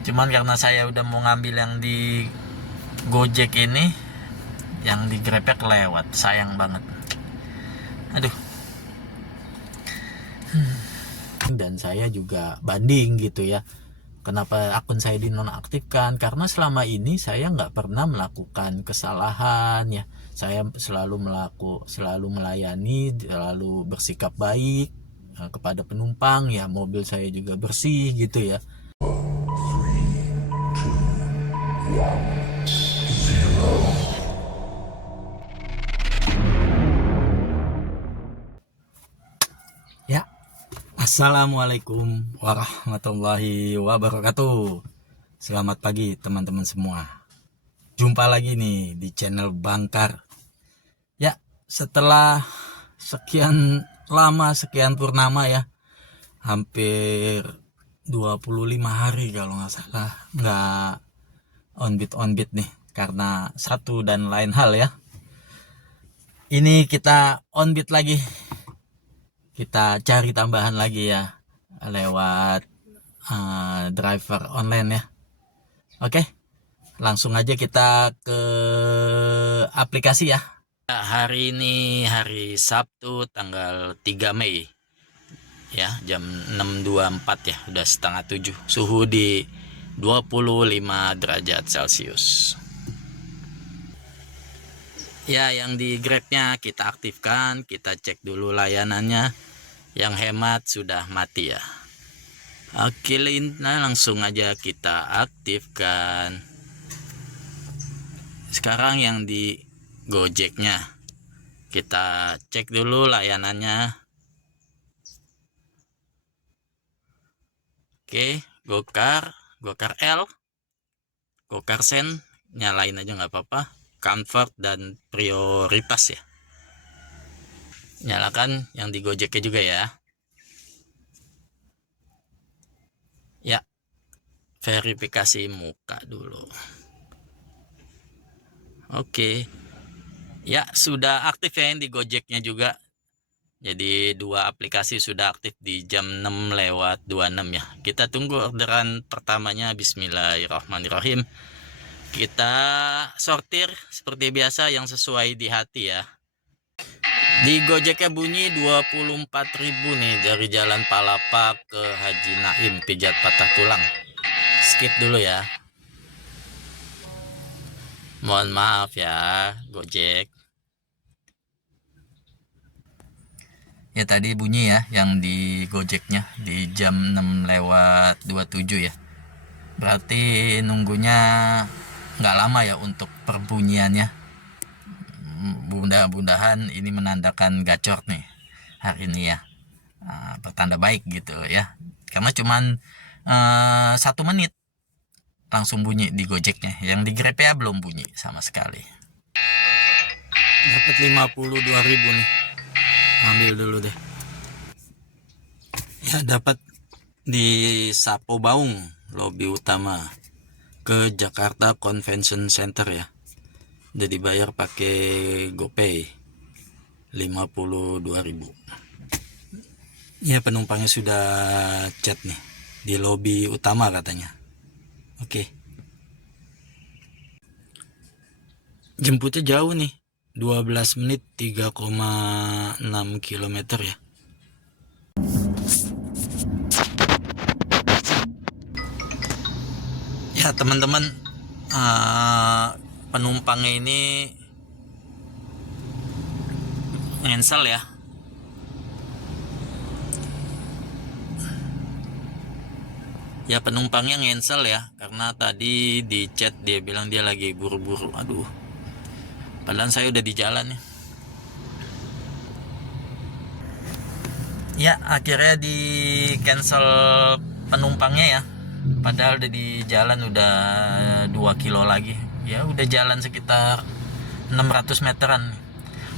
Cuman karena saya udah mau ngambil yang di Gojek ini, yang di Grabnya kelewat, sayang banget. Aduh. Dan saya juga banding gitu ya, kenapa akun saya dinonaktifkan, karena selama ini saya nggak pernah melakukan kesalahan ya. Saya selalu melayani, selalu bersikap baik kepada penumpang ya. Mobil saya juga bersih gitu ya. Ya, assalamualaikum warahmatullahi wabarakatuh. Selamat pagi teman-teman semua. Jumpa lagi nih di channel Bangkar. Ya, setelah sekian lama, sekian purnama ya, hampir 25 hari kalau nggak salah, nggak on beat nih, karena satu dan lain hal ya. Ini kita on beat lagi, kita cari tambahan lagi ya, lewat driver online ya. Oke, langsung aja kita ke aplikasi ya. Hari ini hari Sabtu tanggal 3 Mei ya, jam 6.24 ya, udah setengah 7. Suhu di 25 derajat Celcius. Ya, yang di Grabnya kita aktifkan, kita cek dulu layanannya. Yang hemat sudah mati ya. Oke, nah langsung aja kita aktifkan. Sekarang yang di Gojeknya, kita cek dulu layanannya. Oke, Gokar L, Gokar Sen, nyalain aja nggak apa-apa. Comfort dan prioritas ya. Nyalakan yang di Gojeknya juga ya. Ya, verifikasi muka dulu. Oke. Ya, sudah aktif ya yang di Gojeknya juga. Jadi dua aplikasi sudah aktif di jam 6:26 ya. Kita tunggu orderan pertamanya. Bismillahirrahmanirrahim. Kita sortir seperti biasa yang sesuai di hati ya. Di Gojeknya bunyi 24.000 nih, dari Jalan Palapa ke Haji Naim, pijat patah tulang. Skip dulu ya. Mohon maaf ya Gojek. Ya, tadi bunyi ya yang di Gojeknya di jam 6:27 ya. Berarti nunggunya nggak lama ya untuk perbunyiannya. Mudah-mudahan ini menandakan gacor nih hari ini ya. Pertanda baik gitu ya. Karena cuman 1 menit langsung bunyi di Gojeknya. Yang di Grab ya belum bunyi sama sekali. Dapat 52.000 nih. Ambil dulu deh. Ya, dapat di Sapo Baung, lobi utama ke Jakarta Convention Center ya. Udah dibayar pakai GoPay 52.000. Ya, penumpangnya sudah chat nih di lobi utama katanya. Oke. Jemputnya jauh nih, 12 menit 3,6 km ya. Ya teman-teman, penumpangnya ini ngensel ya. Ya, penumpangnya ngensel ya, karena tadi di chat dia bilang dia lagi buru-buru. Aduh, padahal saya udah di jalan ya. Ya, akhirnya di cancel penumpangnya ya. Padahal udah di jalan udah 2 kilo lagi. Ya, udah jalan sekitar 600 meteran.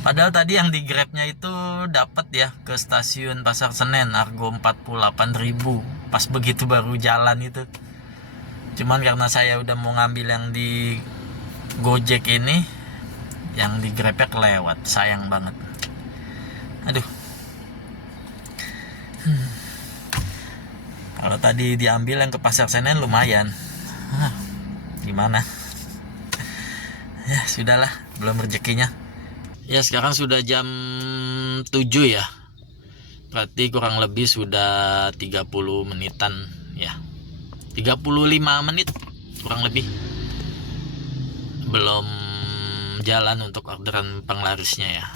Padahal tadi yang di Grabnya itu dapat ya ke stasiun Pasar Senen, Argo 48.000. Pas begitu baru jalan itu. Cuman karena saya udah mau ngambil yang di Gojek ini, yang di Grabnya kelewat, sayang banget. Aduh. Kalau tadi diambil yang ke Pasar Senen lumayan, Gimana? Ya sudahlah, belum rezekinya. Ya sekarang sudah jam 7 ya. Berarti kurang lebih sudah 30 menitan ya. 35 menit kurang lebih. Belum jalan untuk orderan penglarisnya ya.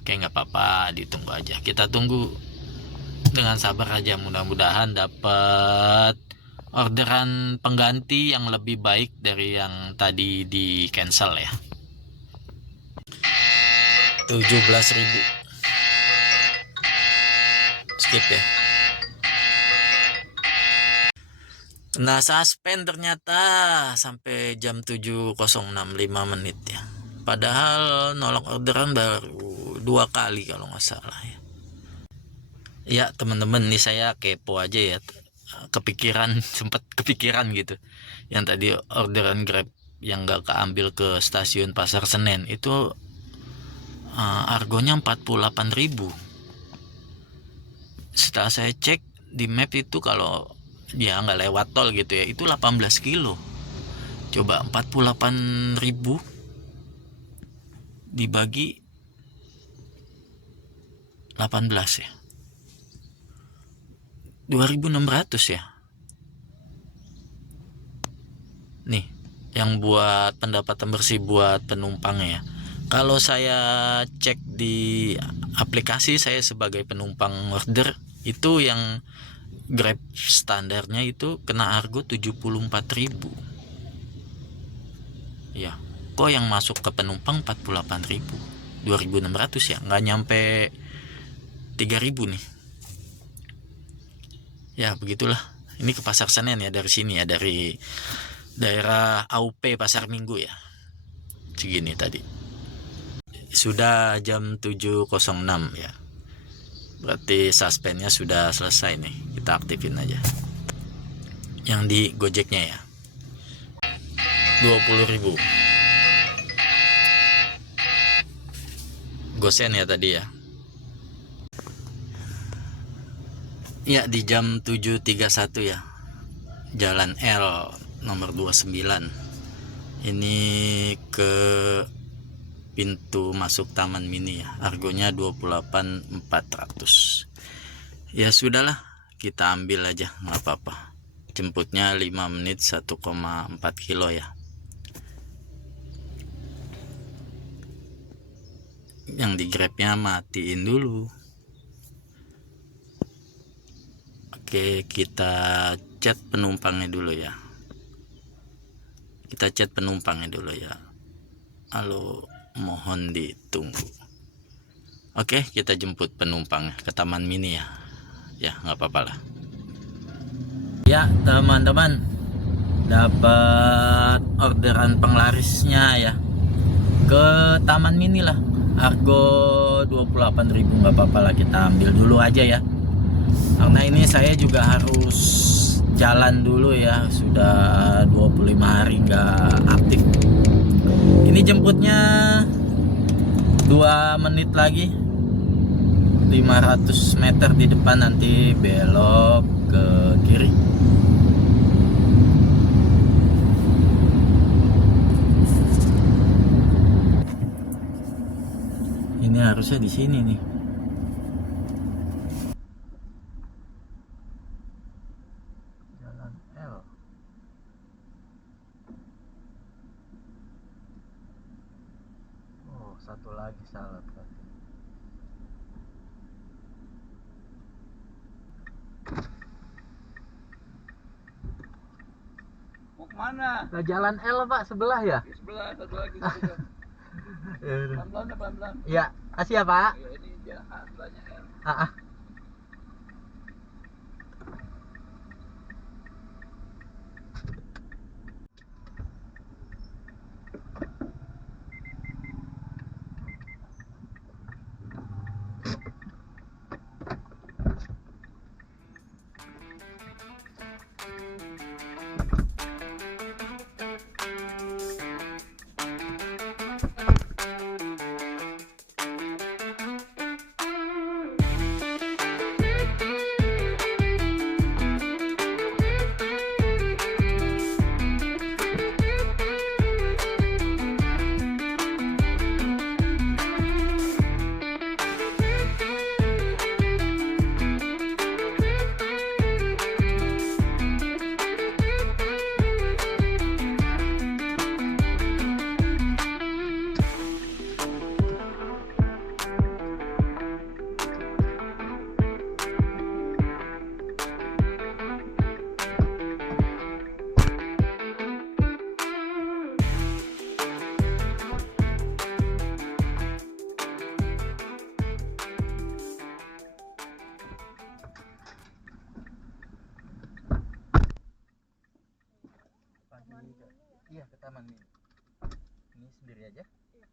Oke, nggak apa-apa, ditunggu aja. Kita tunggu dengan sabar aja, mudah-mudahan dapat orderan pengganti yang lebih baik dari yang tadi di cancel ya. 17.000 skip ya. Nah, suspend ternyata sampai jam 7.065 menit ya. Padahal nolak orderan baru 2 kali kalau nggak salah ya. Ya teman-teman, nih saya kepo aja ya, kepikiran sempat kepikiran gitu. Yang tadi orderan Grab yang nggak keambil ke stasiun Pasar Senen itu argonya 48.000. Setelah saya cek di map itu kalau dia nggak lewat tol gitu ya, itu 18 kilo. Coba 48.000 dibagi 18 ya, 2.600 ya. Nih yang buat pendapatan bersih buat penumpangnya ya. Kalau saya cek di aplikasi, saya sebagai penumpang order itu yang Grab standarnya itu kena argo 74.000 ya. Kok yang masuk ke penumpang 48.000, 2.600 ya, nggak nyampe 3.000 nih ya. Begitulah, ini ke Pasar Senen ya, dari sini ya, dari daerah AUP Pasar Minggu ya. Segini tadi. Sudah jam 7.06 ya. Berarti suspendnya sudah selesai nih. Kita aktifin aja. Yang di Gojeknya ya. 20.000. Gosen ya tadi ya. Ya di jam 7.31 ya. Jalan L nomor 29. Ini ke pintu masuk Taman Mini ya. Argonya 28.400. Ya sudahlah, kita ambil aja, nggak apa-apa. Jemputnya 5 menit 1,4 kilo ya. Yang di Grabnya matiin dulu. Oke, kita chat penumpangnya dulu ya. Kita chat penumpangnya dulu ya. Halo, mohon ditunggu. Oke, kita jemput penumpang ke Taman Mini ya. Ya, nggak apa-apa lah. Ya, teman-teman, dapat orderan penglarisnya ya. Ke Taman Mini lah. Argo 28.000, nggak apa-apa lah, kita ambil dulu aja ya. Karena ini saya juga harus jalan dulu ya, sudah 25 hari nggak aktif. Ini jemputnya 2 menit lagi, 500 meter di depan, nanti belok ke kiri. Ini harusnya di sini nih. Satu lagi salah berarti. Mau kemana? Nah, jalan L Pak, sebelah ya? Di sebelah, satu lagi. Pelan-pelan, pelan-pelan. Ya, kasih ya Pak. Ya, ini jalan sebelahnya L. Ah. Iya, ke taman ini. Ini sendiri aja? Iya.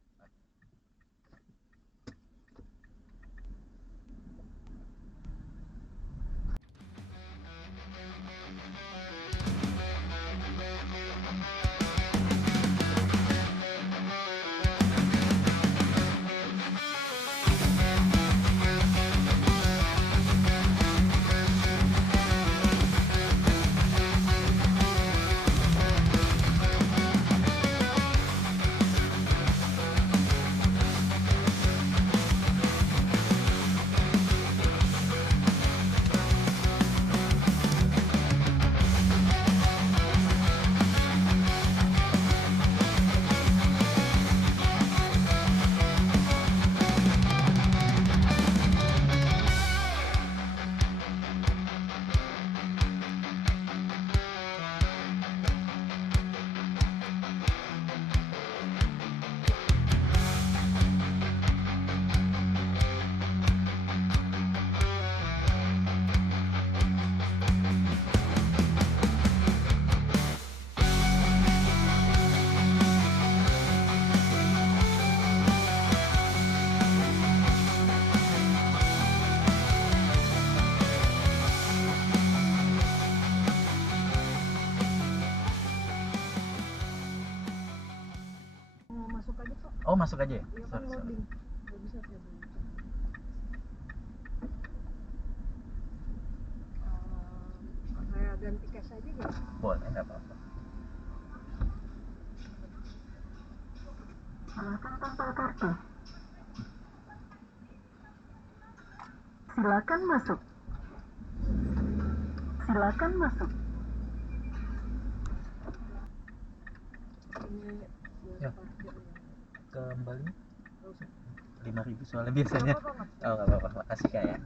Masuk aja Pak. Oh, masuk aja ya? Iya kan loading. Nggak bisa saya dulu. Saya ganti cash aja ya. Boleh, nggak apa-apa. Silakan tanpa kartu. Silakan masuk. Silakan masuk. Ini Ya. parkir ya. Kembalinya Nggak usah. 5.000 soalnya biasanya. Nggak apa-apa, Mas. Oh, nggak apa-apa. Makasih Kak ya.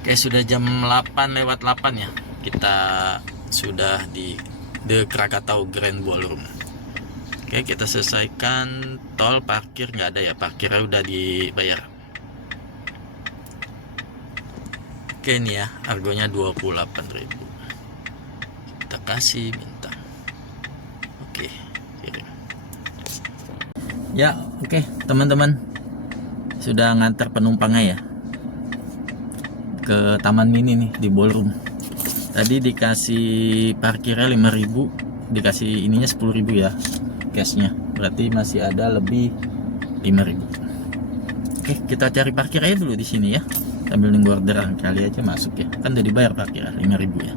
Oke, sudah jam 8:08 ya. Kita sudah di The Krakatau Grand Ballroom. Oke, kita selesaikan tol, parkir nggak ada ya, parkirnya udah dibayar. Oke, ini ya, harganya 28.000. Kita kasih, minta. Oke, kirim. Ya, oke, teman-teman. Sudah ngantar penumpangnya ya ke Taman Mini nih di ballroom. Tadi dikasih parkirnya 5.000, dikasih ininya 10.000 ya cashnya, berarti masih ada lebih 5.000. Oke, kita cari parkir aja dulu di sini ya sambil nunggu orderan, kali aja masuk ya, kan udah dibayar parkirnya 5.000 ya.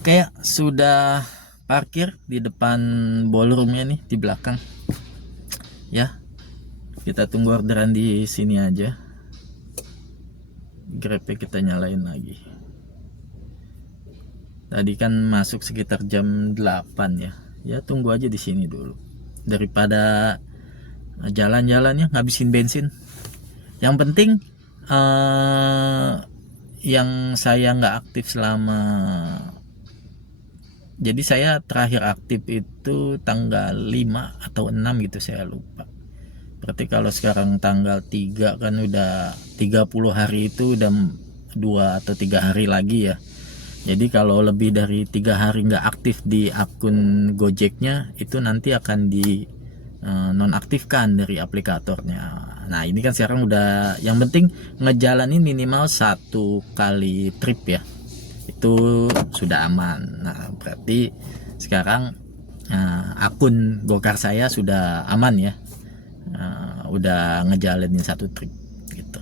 Oke, sudah parkir di depan ballroomnya nih di belakang. Ya, kita tunggu orderan di sini aja. Grabnya kita nyalain lagi. Tadi kan masuk sekitar jam 8 ya. Ya tunggu aja di sini dulu. Daripada jalan-jalannya ngabisin bensin. Yang penting yang saya nggak aktif selama, jadi saya terakhir aktif itu tanggal 5 atau 6 gitu, saya lupa. Berarti kalau sekarang tanggal 3 kan udah 30 hari, itu udah 2 atau 3 hari lagi ya. Jadi kalau lebih dari 3 hari nggak aktif di akun Gojeknya, itu nanti akan di nonaktifkan dari aplikatornya. Nah ini kan sekarang udah, yang penting ngejalanin minimal 1 kali trip ya, itu sudah aman. Nah berarti sekarang akun Gokar saya sudah aman ya, udah ngejalanin 1 trip gitu.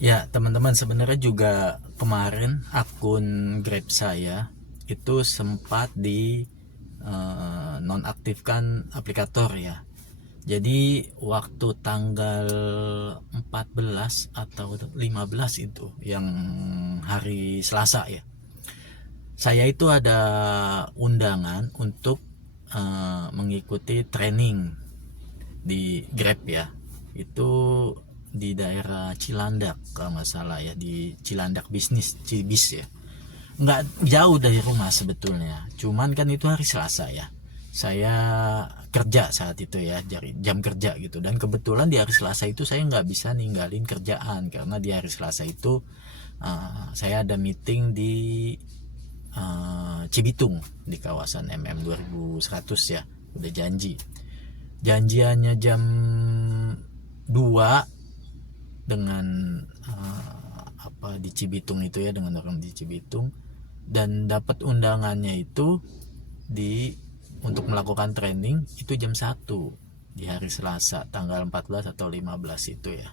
Ya teman-teman, sebenarnya juga kemarin akun Grab saya itu sempat di nonaktifkan aplikator ya. Jadi waktu tanggal 14 atau 15 itu yang hari Selasa ya, saya itu ada undangan untuk mengikuti training di Grab ya. Itu di daerah Cilandak kalau nggak salah ya, di Cilandak Bisnis, Cibis ya. Nggak jauh dari rumah sebetulnya, cuman kan itu hari Selasa ya, saya kerja saat itu ya, jam kerja gitu, dan kebetulan di hari Selasa itu saya nggak bisa ninggalin kerjaan karena di hari Selasa itu saya ada meeting di Cibitung di kawasan MM 2100 ya, udah janjiannya jam 2 dengan di Cibitung itu ya, dengan orang di Cibitung, dan dapat undangannya itu untuk melakukan training itu jam 1 di hari Selasa tanggal 14 atau 15 itu ya.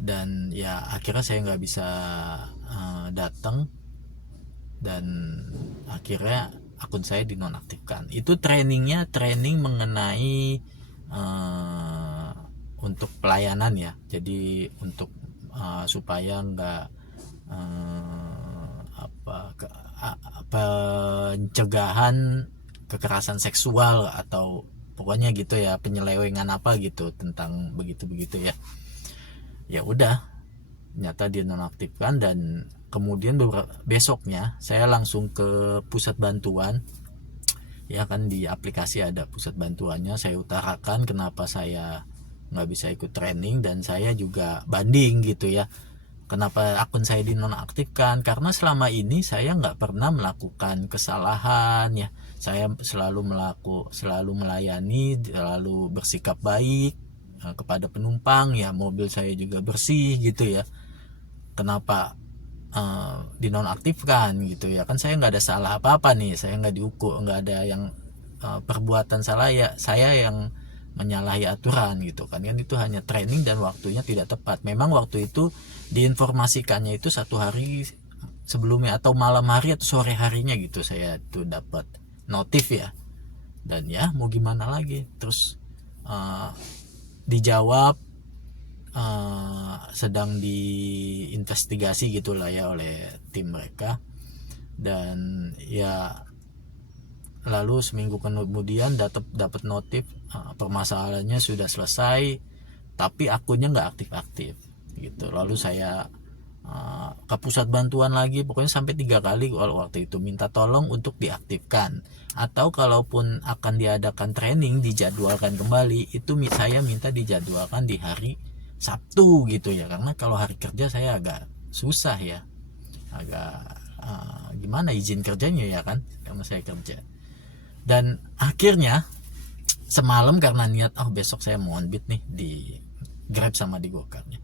Dan ya akhirnya saya nggak bisa datang, dan akhirnya akun saya dinonaktifkan. Itu training mengenai untuk pelayanan ya, jadi untuk supaya nggak pencegahan kekerasan seksual atau pokoknya gitu ya, penyelewengan apa gitu tentang begitu ya. Ya udah, nyata dia nonaktifkan, dan kemudian besoknya saya langsung ke pusat bantuan ya, kan di aplikasi ada pusat bantuannya. Saya utarakan kenapa saya nggak bisa ikut training, dan saya juga banding gitu ya, kenapa akun saya dinonaktifkan. Karena selama ini saya nggak pernah melakukan kesalahan ya, saya selalu melayani, selalu bersikap baik kepada penumpang ya, mobil saya juga bersih gitu ya. Kenapa dinonaktifkan gitu ya, kan saya nggak ada salah apa-apa nih, saya nggak dihukum, nggak ada yang perbuatan salah ya, saya yang menyalahi aturan gitu kan itu hanya training dan waktunya tidak tepat. Memang waktu itu diinformasikannya itu 1 hari sebelumnya atau malam hari atau sore harinya gitu, saya tuh dapat notif ya, dan ya mau gimana lagi. Terus dijawab sedang diinvestigasi gitulah ya oleh tim mereka, dan ya lalu seminggu kemudian dapat notif permasalahannya sudah selesai, tapi akunnya nggak aktif gitu. Lalu saya ke pusat bantuan lagi, pokoknya sampai 3 kali waktu itu minta tolong untuk diaktifkan, atau kalaupun akan diadakan training dijadwalkan kembali, itu saya minta dijadwalkan di hari Sabtu gitu ya, karena kalau hari kerja saya agak susah ya, agak gimana izin kerjanya ya kan, karena saya kerja. Dan akhirnya semalam karena niat besok saya mau on beat nih di Grab sama di Gokarnya,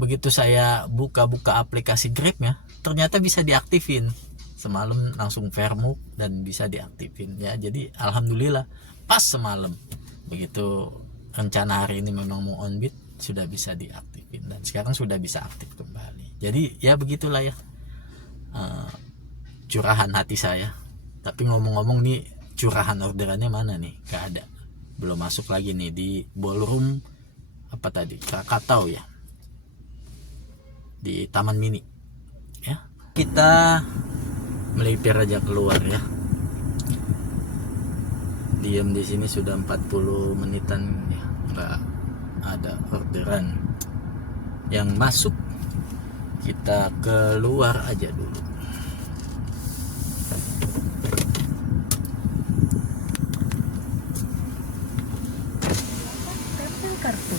begitu saya buka aplikasi Grabnya ternyata bisa diaktifin. Semalam langsung vermuk dan bisa diaktifin ya, jadi alhamdulillah pas semalam begitu rencana hari ini memang mau on beat sudah bisa diaktifin, dan sekarang sudah bisa aktif kembali. Jadi ya begitulah ya curahan hati saya. Tapi ngomong-ngomong nih, curahan orderannya mana nih? Gak ada, belum masuk lagi nih di ballroom apa tadi, Krakatau ya, di Taman Mini ya. Kita melipir aja keluar ya, diam di sini sudah 40 menitan ya, nggak ada orderan yang masuk. Kita keluar aja dulu. Tempel kartu.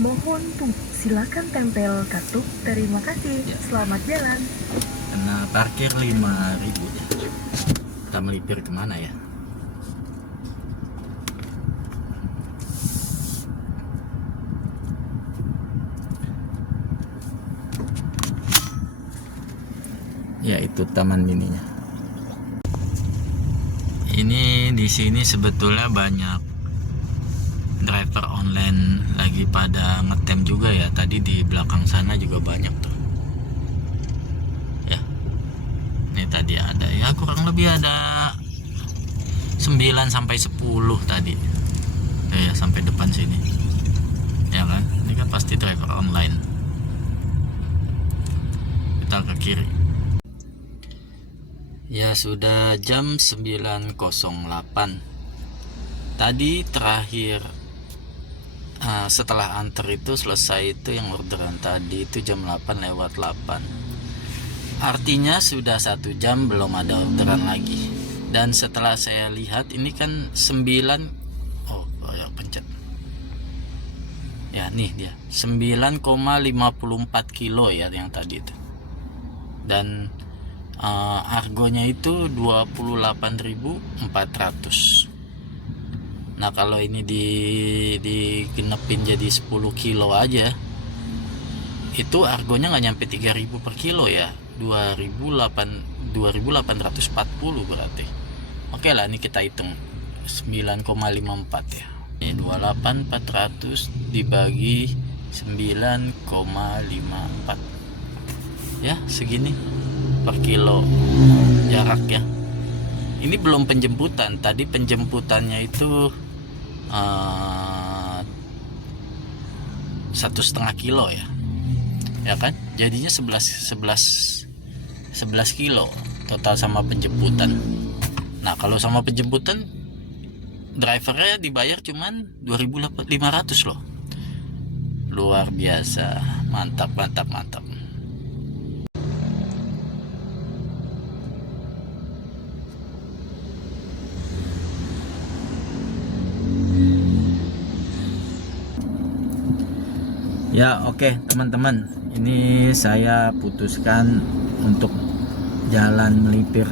Mohon silakan tempel kartu. Terima kasih. Ya. Selamat jalan. Kena parkir 5.000 ya. Kita melipir kemana ya? yaitu Taman Mininya. Ini di sini sebetulnya banyak driver online lagi pada ngetem juga ya. Tadi di belakang sana juga banyak tuh. Ya. Ini tadi ada ya kurang lebih ada 9 sampai 10 tadi. Ya sampai depan sini. Ya kan? Ini kan pasti driver online. Kita ke kiri. Ya sudah jam 9.08. Tadi terakhir setelah antar itu selesai itu yang orderan tadi itu jam 8:08. Artinya sudah 1 jam belum ada orderan lagi. Dan setelah saya lihat ini kan 9 ya pencet. Ya nih dia 9,54 kilo ya yang tadi itu. Dan argonya itu 28.400. Nah kalau ini digenepin jadi 10 kilo aja, itu argonya nggak nyampe 3.000 per kilo ya, 2.840 berarti. Oke lah, ini kita hitung 9,54 ya. Ini 28.400 dibagi 9,54 ya, segini per kilo jarak ya. Ini belum penjemputan. Tadi penjemputannya itu 1,5 kilo ya kan, jadinya 11 kilo total sama penjemputan. Nah kalau sama penjemputan drivernya dibayar cuman 2.500 loh. Luar biasa, mantap. Ya oke teman-teman, ini saya putuskan untuk jalan melipir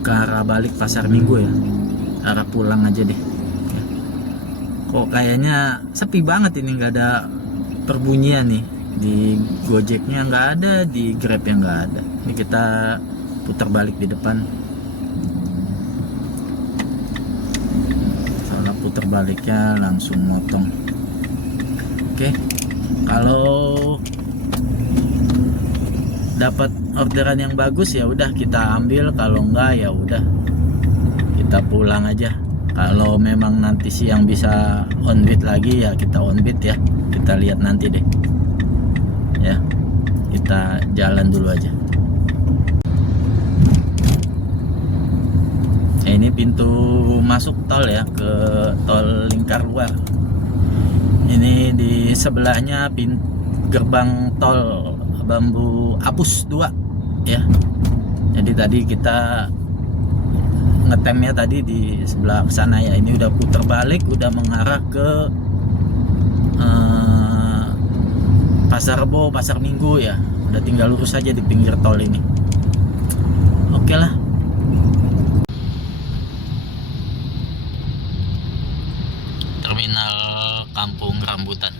ke arah balik Pasar Minggu ya, arah pulang aja deh ya. Kok kayaknya sepi banget ini, nggak ada perbunyian nih, di Gojeknya nggak ada, di Grabnya nggak ada. Ini kita putar balik di depan, soalnya putar baliknya langsung motong. Oke. Kalau dapat orderan yang bagus ya udah kita ambil, kalau enggak ya udah kita pulang aja. Kalau memang nanti siang bisa on beat lagi ya kita on beat ya. Kita lihat nanti deh. Ya. Kita jalan dulu aja. Ini pintu masuk tol ya, ke tol Lingkar Luar. Ini di sebelahnya gerbang tol Bambu Apus 2 ya. Jadi tadi kita ngetemnya tadi di sebelah sana ya. Ini udah putar balik, udah mengarah ke Pasar Rebo, Pasar Minggu ya. Udah tinggal lurus aja di pinggir tol ini. Oke lah. Terminal Kampung Rambutan.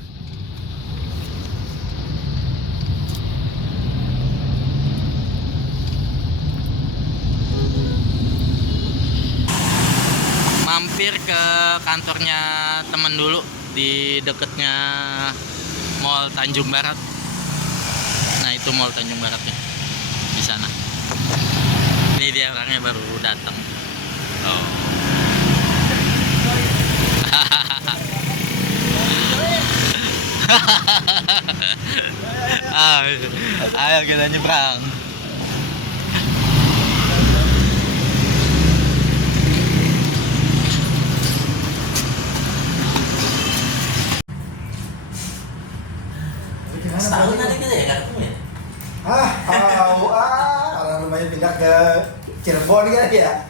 Mampir ke kantornya temen dulu di deketnya Mall Tanjung Barat. Nah itu Mall Tanjung Baratnya di sana. Ini dia orangnya baru datang. Oh. Ayo kita nyebrang. Setahun nanti kita ya nggak ketemu ya? Orang rumahnya pindah ke Cirebon kan ya?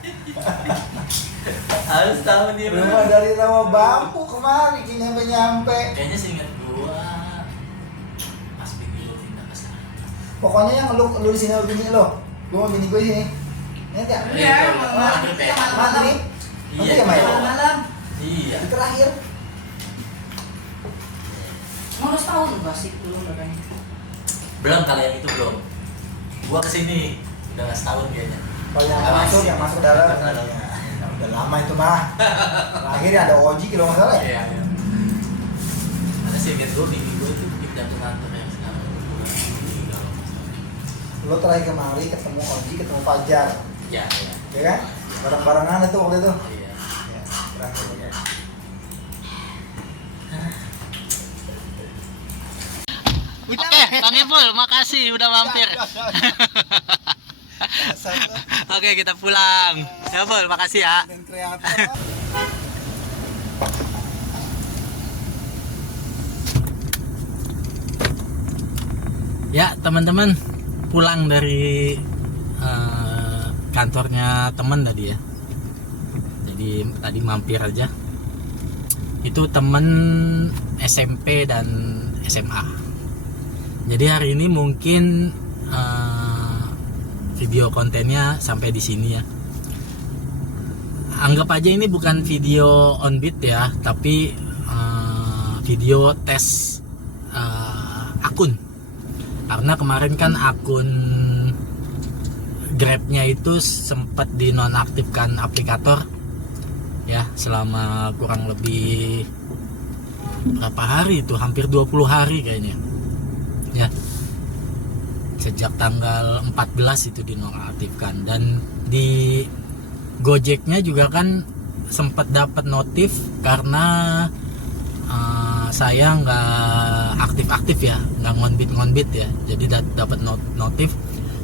Harus tahun dia. Rumah dari Rawa Bambu kemari nyampe. Kayaknya seingat gua pas bini lu pindah ke sana. Pokoknya yang lu di sini lu bini lo. Gua mau bini gue di sini. Ingat ya? Iya, Mana nih? Nanti ya Maya? Malam. Iya. Itu terakhir. Mau setahun enggak sih belum katanya. Belum, kalau yang itu belum. Gua kesini Udah setahun kayaknya. Kalau yang Nggak masuk, masih. yang masuk dalam. Masuk dalam. Ya, udah lama itu mah. Akhirnya ada Oji kalau nggak salah ya. Iya. Ada sih lihat gue bini gue itu pindah ke kantor yang sekarang tinggal. Lo terakhir kemari ketemu Oji, ketemu Fajar, Ya, ya. ya kan? Bareng-barengan itu waktu itu. Iya. Ya, terakhir ya. Oke, Bang Ipul, makasih udah mampir. Oke, kita pulang. Ya, Pul, makasih ya. Dan kreatif. Ya, teman-teman, pulang dari kantornya teman tadi ya. Jadi tadi mampir aja. Itu temen SMP dan SMA. Jadi hari ini mungkin video kontennya sampai di sini ya. Anggap aja ini bukan video on beat ya, tapi video tes akun. Karena kemarin kan akun Grabnya itu sempat dinonaktifkan aplikator ya selama kurang lebih berapa hari itu, hampir 20 hari kayaknya ya, sejak tanggal 14 itu dinonaktifkan. Dan di Gojeknya juga kan sempat dapat notif karena saya nggak aktif-aktif ya, nggak ngonbit ya, jadi dapat notif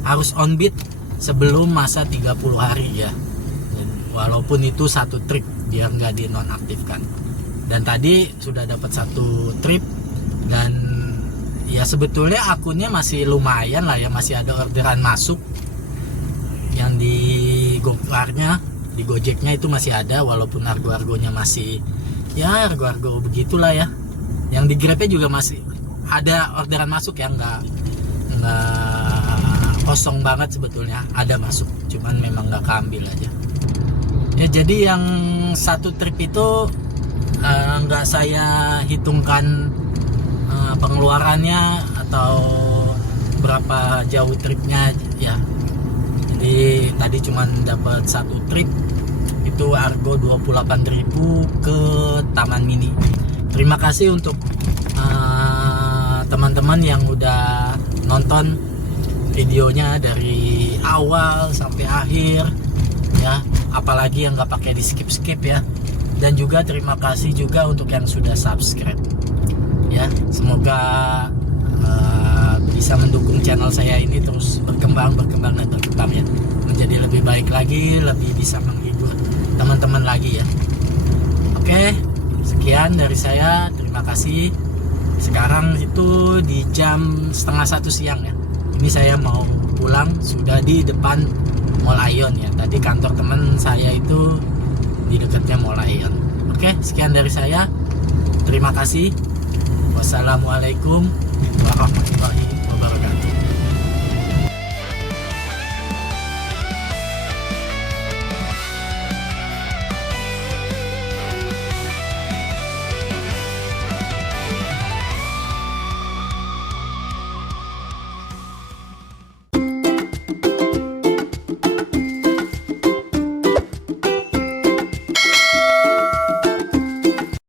harus on beat sebelum masa 30 hari ya. Dan walaupun itu satu trip biar nggak dinonaktifkan. Dan tadi sudah dapat satu trip dan ya sebetulnya akunnya masih lumayan lah ya, masih ada orderan masuk yang di Gokarnya, di Gojeknya itu masih ada, walaupun argo-argonya masih ya argo-argo begitulah ya. Yang di Grabnya juga masih ada orderan masuk ya, nggak kosong banget sebetulnya, ada masuk, cuman memang nggak keambil aja ya. Jadi yang satu trip itu nggak saya hitungkan pengeluarannya atau berapa jauh tripnya ya. Jadi tadi cuman dapat satu trip itu argo 28.000 ke Taman Mini. Terima kasih untuk teman-teman yang udah nonton videonya dari awal sampai akhir ya, apalagi yang nggak pakai di skip ya. Dan juga terima kasih juga untuk yang sudah subscribe ya. Semoga bisa mendukung channel saya ini terus berkembang ya, menjadi lebih baik lagi, lebih bisa menghibur teman-teman lagi ya. Oke, sekian dari saya, terima kasih. Sekarang itu di jam 12:30 siang ya. Ini saya mau pulang, sudah di depan Mall Ion ya. Tadi kantor teman saya itu di dekatnya Mall Ion. Oke, sekian dari saya. Terima kasih. Wassalamualaikum warahmatullahi wabarakatuh.